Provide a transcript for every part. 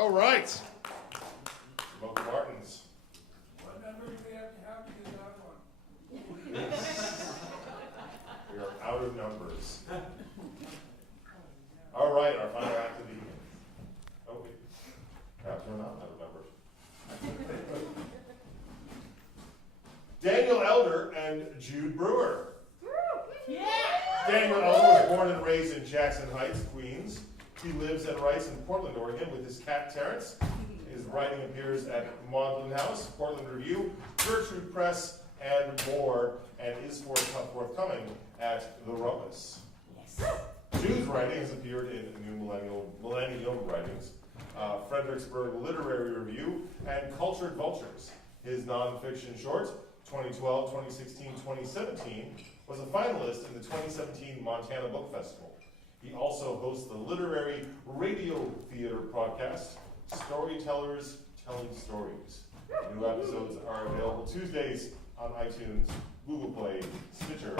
All right. Smoky Martins. What number do we have to do that one? We are out of numbers. All right, our final act of the evening. Oh, wait. Perhaps we're not out of numbers. Daniel Elder and Jude Brewer. Yeah. Daniel Elder was born and raised in Jackson Heights, Queens. He lives and writes in Portland, Oregon with his cat Terrence. His writing appears at Maudlin House, Portland Review, Gertrude Press, and more, and is forthcoming at The Rumpus. Yes. Jude's writing has appeared in New Millennium Writings, Fredericksburg Literary Review, and Cultured Vultures. His nonfiction short, 2012, 2016, 2017, was a finalist in the 2017 Montana Book Festival. He also hosts the literary radio theater podcast, Storytellers Telling Stories. New episodes are available Tuesdays on iTunes, Google Play, Stitcher,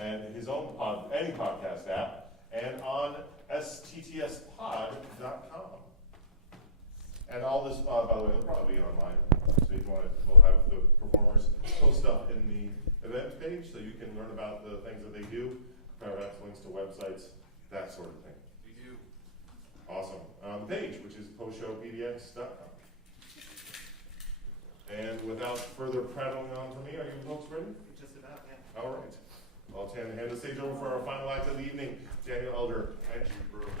and his own any podcast app, and on sttspod.com. And all this, by the way, will probably be online. So if you want it, we'll have the performers post stuff in the event page so you can learn about the things that they do, perhaps links to websites, that sort of thing. We do. Awesome. The page, which is postshowpdx.com. And without further prattling on for me, are you folks ready? Just about, yeah. All right. I'll hand the stage over for our final act of the evening, Daniel Elder and Jude Brewer.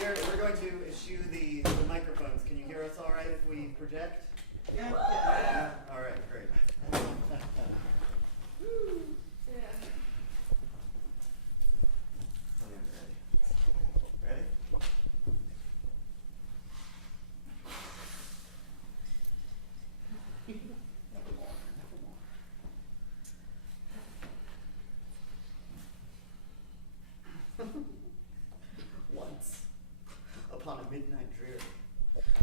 We're going to issue the microphones. Can you hear us all right if we project? Yeah. All right, great. Ready? Once, upon a midnight dreary,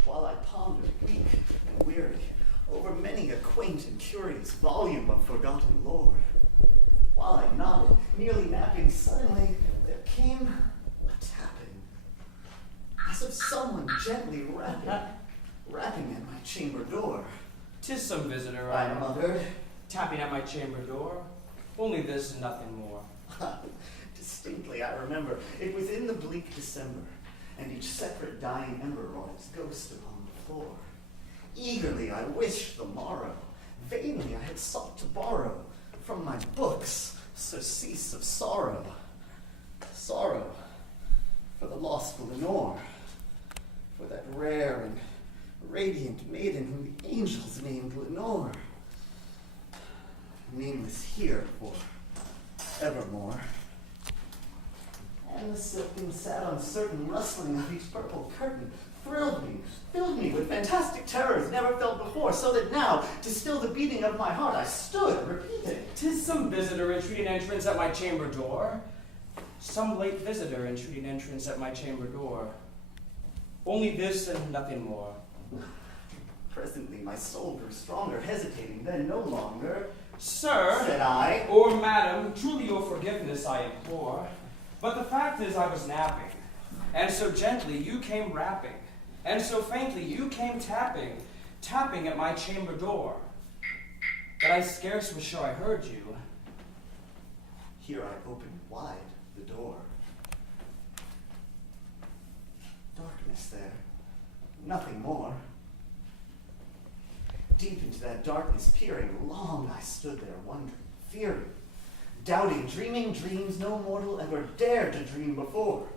while I pondered, weak and weary, over many a quaint and curious volume of forgotten lore, while I nodded, nearly napping, suddenly there came a tapping, as of someone gently rapping at my chamber door. 'Tis some visitor, I muttered. tapping at my chamber door. Only this and nothing more. Distinctly, I remember. It was in the bleak December, and each separate dying ember wrought its ghost upon the floor. Eagerly I wished the morrow. Vainly I had sought to borrow from my books surcease of sorrow. Sorrow for the lost Lenore, for that rare and radiant maiden whom the angels named Lenore. Nameless here for evermore. And the silken, sad, uncertain rustling of each purple curtain thrilled me, filled me with fantastic terrors never felt before, so that now, to still the beating of my heart, I stood, repeating. 'Tis some visitor entreating entrance at my chamber door. Some late visitor entreating entrance at my chamber door. Only this and nothing more. Presently my soul grew stronger, hesitating then no longer. Sir, Said I, or madam, truly your forgiveness I implore. But the fact is I was napping, and so gently you came rapping, and so faintly you came tapping at my chamber door, that I scarce was sure I heard you. here I opened wide the door. Darkness there, nothing more. Deep into that darkness peering, long I stood there wondering, fearing, doubting, dreaming dreams no mortal ever dared to dream before.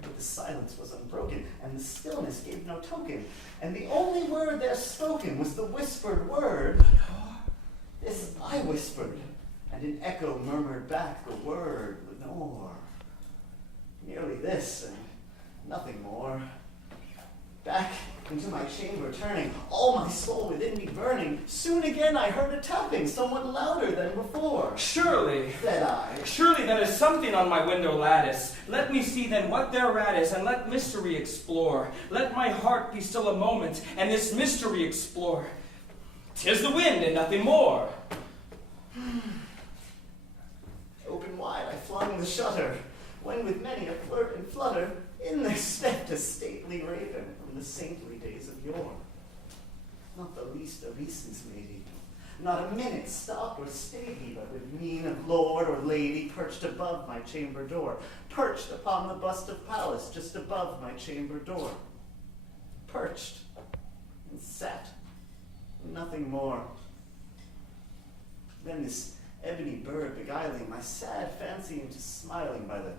But the silence was unbroken, and the stillness gave no token, and the only word there spoken was the whispered word. This I whispered, and an echo murmured back the word, Lenore. Merely this, and nothing more. Back into my chamber turning, all my soul within me burning, soon again I heard a tapping, somewhat louder than before. Surely, Said I, surely that is something on my window lattice. Let me see then what thereat is, and let mystery explore. Let my heart be still a moment, and this mystery explore. 'Tis the wind and nothing more. open wide I flung the shutter, when with many a flirt and flutter, in there stepped a stately raven from the saintly days of yore. Not the least obeisance made he, not a minute stopped or stayed he, but with mien of lord or lady perched above my chamber door, perched upon the bust of Pallas just above my chamber door. Perched and sat, nothing more. Then this ebony bird beguiling my sad fancy into smiling by the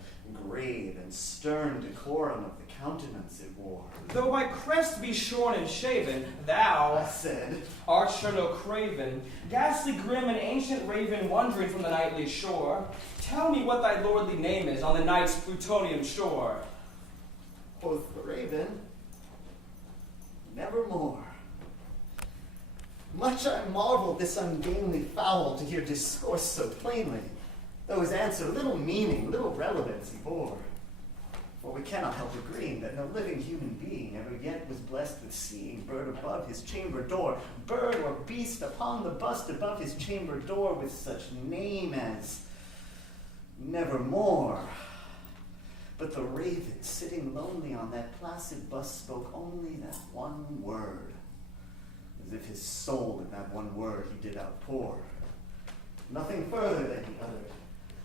grave and stern decorum of the countenance it wore. Though my crest be shorn and shaven, thou, I said, art sure no craven, ghastly grim and ancient raven wandering from the nightly shore, tell me what thy lordly name is on the night's Plutonian shore. quoth the raven, nevermore. Much I marveled this ungainly fowl to hear discourse so plainly, though his answer little meaning, little relevance he bore. For we cannot help agreeing that no living human being ever yet was blessed with seeing bird above his chamber door, bird or beast upon the bust above his chamber door with such name as nevermore. But the raven, sitting lonely on that placid bust, spoke only that one word, as if his soul in that one word he did outpour. Nothing further than he uttered,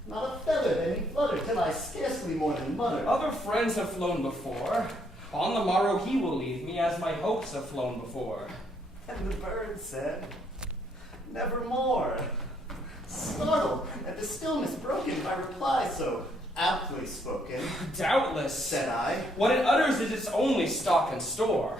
not a feather than he fluttered, till I scarcely more than muttered. Other friends have flown before. On the morrow he will leave me, as my hopes have flown before. And the bird said, nevermore. Startled at the stillness broken by reply so aptly spoken, Doubtless, said I, what it utters is its only stock and store.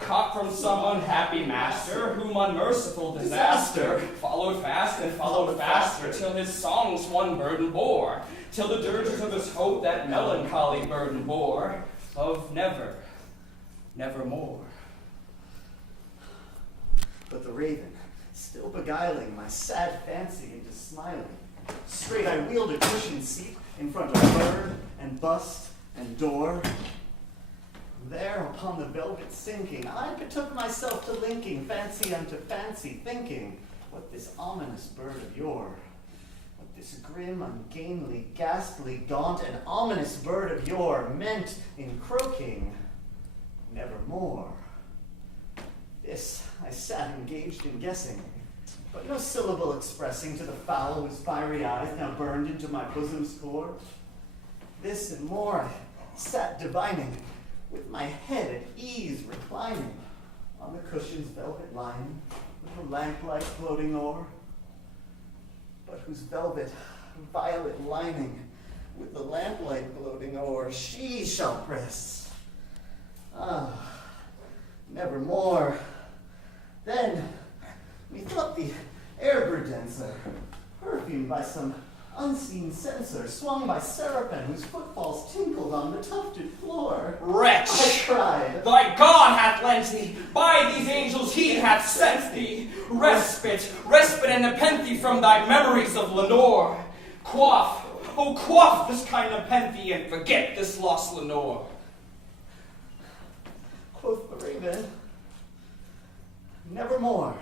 Caught from some unhappy master, whom unmerciful disaster followed fast and followed faster, till his songs one burden bore, till the dirges of his hope that melancholy burden bore, of never, nevermore. But the raven, still beguiling my sad fancy into smiling, straight I wheeled a cushioned seat in front of bird and bust and door. There upon the velvet sinking, I betook myself to linking fancy unto fancy, thinking what this ominous bird of yore, what this grim, ungainly, ghastly, gaunt, and ominous bird of yore meant in croaking nevermore. This I sat engaged in guessing, but no syllable expressing to the fowl whose fiery eyes now burned into my bosom's core. This and more I sat divining, with my head at ease reclining on the cushion's velvet lining, with the lamplight floating o'er, but whose velvet violet lining, with the lamplight gloating o'er, she shall press. Ah, nevermore. Then, methought the air grew denser, perfumed by some unseen censer, swung by seraphim whose footfalls tinkled on the tufted floor. Wretch! I cried, Thy God hath lent thee, by these angels he hath sent thee, respite, and nepenthe from thy memories of Lenore. Quaff, oh quaff this kind nepenthe, and forget this lost Lenore. quoth the raven, nevermore.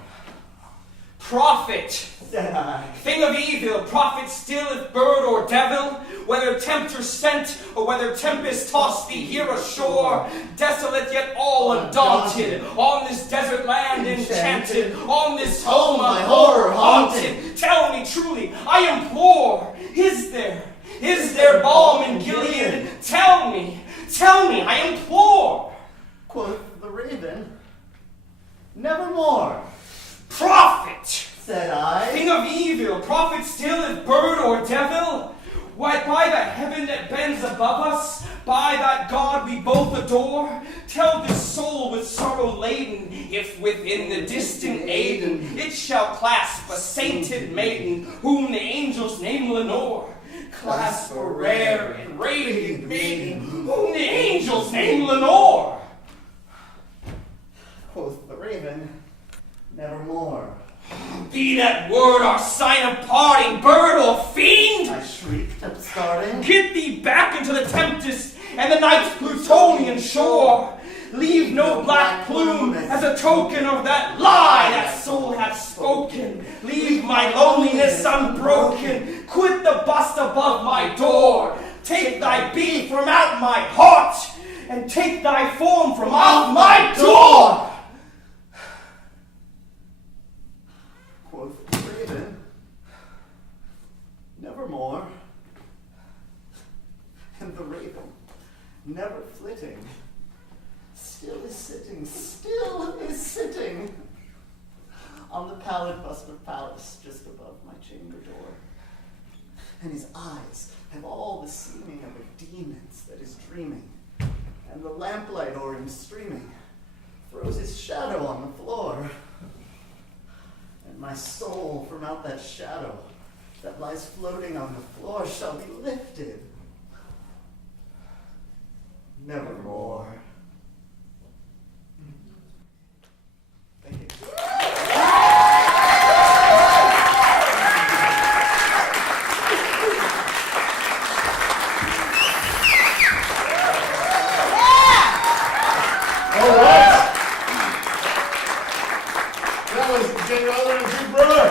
Prophet, Said I, thing of evil, prophet still if bird or devil, whether tempter sent or whether tempest tossed thee here ashore, desolate yet all undaunted, on this desert land enchanted, on this home of horror haunted. Tell me truly, I implore, is there balm in Gilead? Tell me, I implore. quoth the raven, nevermore. Prophet, Said I, thing of evil, prophet still if bird or devil? Why, by the heaven that bends above us, by that God we both adore, tell this soul with sorrow laden, if within the distant Aiden it shall clasp a sainted maiden, whom the angels name Lenore. Clasp a rare and radiant maiden, whom the angels name Lenore. quoth the raven, nevermore. Be that word our sign of parting, bird or fiend? I shrieked, upstarting. Get thee back into the tempest and the night's Plutonian shore. Leave no black plume as a token of that lie that soul hath spoken. Leave my loneliness unbroken. Quit the bust above my door. flitting, still is sitting on the pallid bust of Pallas just above my chamber door. And his eyes have all the seeming of a demon's that is dreaming, and the lamplight o'er him streaming throws his shadow on the floor. And my soul from out that shadow that lies floating on the floor shall be lifted nevermore. Thank you. All right. That was General Elder and Jude Brewer.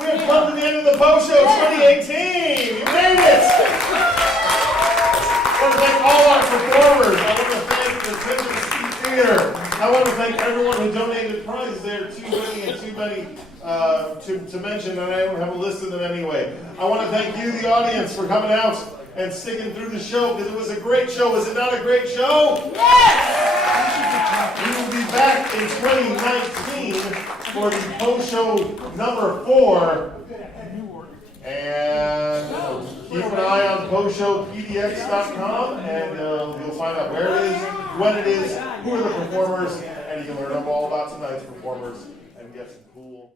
We have come to the end of the Poe Show 2018. You made it. I want to thank all our performers. I want to thank the Tennessee Theater. I want to thank everyone who donated prizes. There are too many and too many to mention, and I don't have a list of them anyway. I want to thank you, the audience, for coming out and sticking through the show, because it was a great show. Was it not a great show? Yes! We will be back in 2019 for the Poe Show number 4. And keep an eye on PoeShowPDX.com, and you'll find out where it is, when it is, who are the performers, and you can learn all about tonight's performers and get some cool